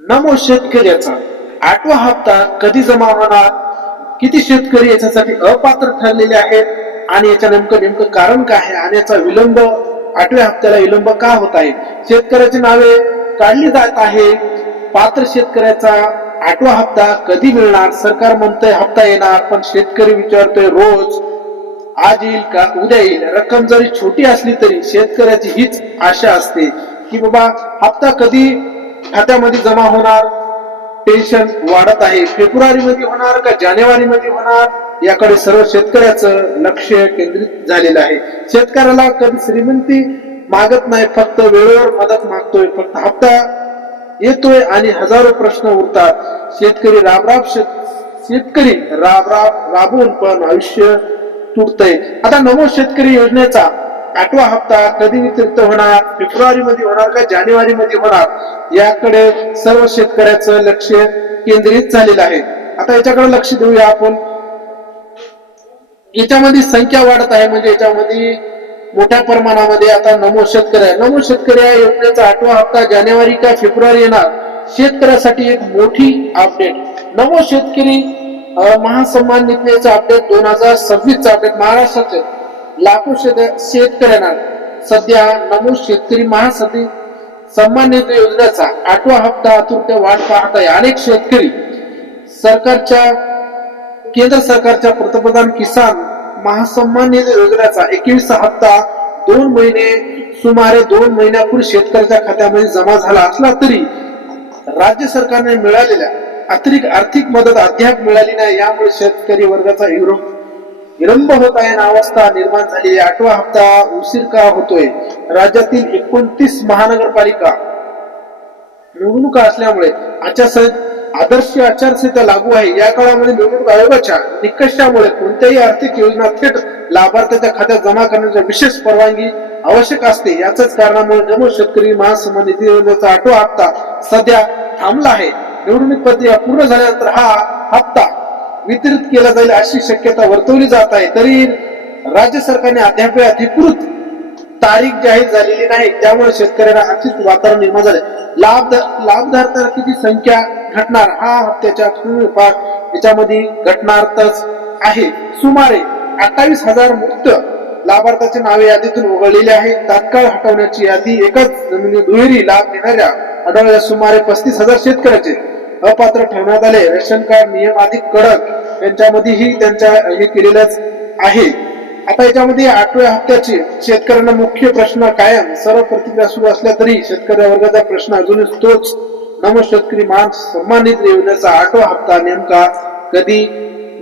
नमो शेतकऱ्याचा 8वा हप्ता कधी जमा होणार? किती शेतकरी याच्यासाठी अपात्र ठरलेले आहेत आणि याच्या नेमकं कारण काय आहे आणि याचा विलंब 8व्या हप्त्याला विलंब का होत आहे? शेतकऱ्याची नावे काढली जात आहे. पात्र शेतकऱ्याचा 8वा हप्ता कधी मिळणार? सरकार म्हणतंय हप्ता येणार, पण शेतकरी विचारतोय रोज आज येईल का उद्या येईल. रक्कम जरी छोटी असली तरी शेतकऱ्याची हीच आशा असते की बाबा हप्ता कधी खात्यामध्ये जमा होणार. टेन्शन वाढत आहे. फेब्रुवारी मध्ये होणार का जानेवारी मध्ये होणार याकडे सर्व शेतकऱ्याचं लक्ष केंद्रित झालेलं आहे. शेतकऱ्याला कधी श्रीमंती मागत नाही, फक्त वेळेवर मदत मागतोय. फक्त हप्ता येतोय आणि हजारो प्रश्न उरतात. शेतकरी राबून पण आयुष्य तुटतंय. आता नमो शेतकरी योजनेचा 8वा हप्ता कधी वितरित होणार? फेब्रुवारी मध्ये होणार का जानेवारी मध्ये होणार याकडे सर्व शेतकऱ्याचं लक्ष केंद्रित झालेलं आहे. आता याच्याकडे लक्ष देऊया आपण. याच्यामध्ये संख्या वाढत आहे, म्हणजे याच्यामध्ये मोठ्या प्रमाणामध्ये आता नमो शेतकरी या योजनेचा 8वा हप्ता जानेवारी का फेब्रुवारी येणार? शेतकऱ्यासाठी एक मोठी अपडेट. नमो शेतकरी महासन्मान निधीचा अपडेट 2026 अपडेट. महाराष्ट्राचे लाखो शेतकऱ्यांना सध्या नमो शेतकरी सन्मान निधी योजनेचा 8वा हप्ता आतुरतेने वाट पाहत आहे. अनेक शेतकरी केंद्र सरकारच्या पंतप्रधान किसान महासन्मान निधी योजनेचा 21 हप्ता सुमारे 2 महिन्यापूर्वी शेतकऱ्याच्या खात्यामध्ये जमा झाला असला तरी राज्य सरकारने मिळालेल्या अतिरिक्त आर्थिक मदत अद्याप मिळाली नाही. यामुळे शेतकरी वर्गाचा विलंब होत आहे, अवस्था निर्माण झाली. 8वा हप्ता उशीर का होतोय? राज्यातील 29 महानगरपालिका निवडणुका असल्यामुळे आदर्श आचारसंहिता लागू आहे. या काळामध्ये निवडणूक आयोगाच्या निकषामुळे कोणत्याही आर्थिक योजना थेट लाभार्थ्याच्या खात्यात जमा करण्याची विशेष परवानगी आवश्यक असते. याच कारणामुळे नमो शेतकरी महासन्मान निधी योजनेचा 8वा हप्ता सध्या थांबला आहे. निवडणूक प्रक्रिया पूर्ण झाल्यानंतर हा हप्ता वितरित केला जाईल अशी शक्यता वर्तवली जात आहे. तरी राज्य सरकारने अद्याप अधिकृत तारीख जाहीर झालेली नाही. त्यामुळे शेतकऱ्यांना अचित वातावरण निर्माण झाले. लाभधारकांची संख्या घटणार हा हप्त्याच्या याच्यामध्ये घटनार्थच आहे. सुमारे 28,000 मुक्त लाभार्थ्यांचे नावे यादीतून वगळलेले आहे. तात्काळ हटवण्याची यादी एकाच दुहेरी लाभ घेणाऱ्या आढळल्या सुमारे 35,000 शेतकऱ्याचे अपात्र ठरवण्यात आले. रेशन कार्ड नियम अधिक कडक यांच्यामध्येही त्यांच्या हे केलेलंच आहे. आता याच्यामध्ये 8व्या हप्त्याचे शेतकऱ्यांना मुख्य प्रश्न कायम सर्व प्रतिक्रिया सुरू असल्या तरी शेतकरी वर्गाचा प्रश्न अजूनही तोच. नमो शेतकरी सन्मान निधी योजनेचा 8वा हप्ता नेमका कधी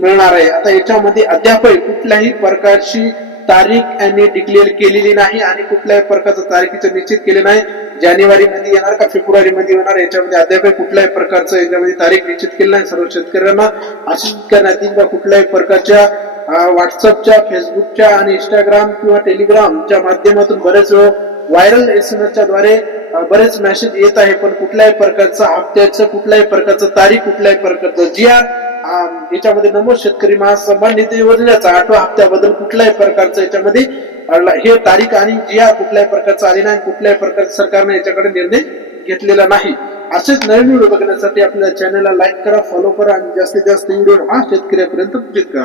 मिळणार आहे? आता याच्यामध्ये अद्याप कुठल्याही प्रकारची तारीख यांनी डिक्लेअर केलेली नाही आणि कुठल्याही प्रकारचं तारखेचं निश्चित केले नाही. जानेवारी मध्ये येणार का फेब्रुवारी मध्ये येणार याच्यामध्ये अद्याप कुठल्याही प्रकारचं याच्यामध्ये तारीख निश्चित केली नाही. सर्व शेतकऱ्यांना आशित करण्यात येईल. कुठल्याही प्रकारच्या व्हॉट्सअपच्या, फेसबुकच्या आणि इंस्टाग्राम किंवा टेलिग्रामच्या माध्यमातून बरेच व्हायरल एसएमएसच्या द्वारे बरेच मेसेज येत आहे, पण कुठल्याही प्रकारचं हप्त्याचं, कुठल्याही प्रकारचं तारीख, कुठल्याही प्रकारचं GR याच्यामध्ये नमो शेतकरी महासन्मान निधी योजनेचा 8व्या हप्त्याबद्दल कुठल्याही प्रकारचं याच्यामध्ये हे तारीख आणि GR कुठल्याही प्रकारचं आले नाही. कुठल्याही प्रकारचं सरकारने याच्याकडे निर्णय घेतलेला नाही. असेच नवीन व्हिडिओ बघण्यासाठी आपल्या चॅनलला लाईक करा, फॉलो करा आणि जास्तीत जास्त व्हिडिओ हा शेतकऱ्यापर्यंत पोहोचत करा.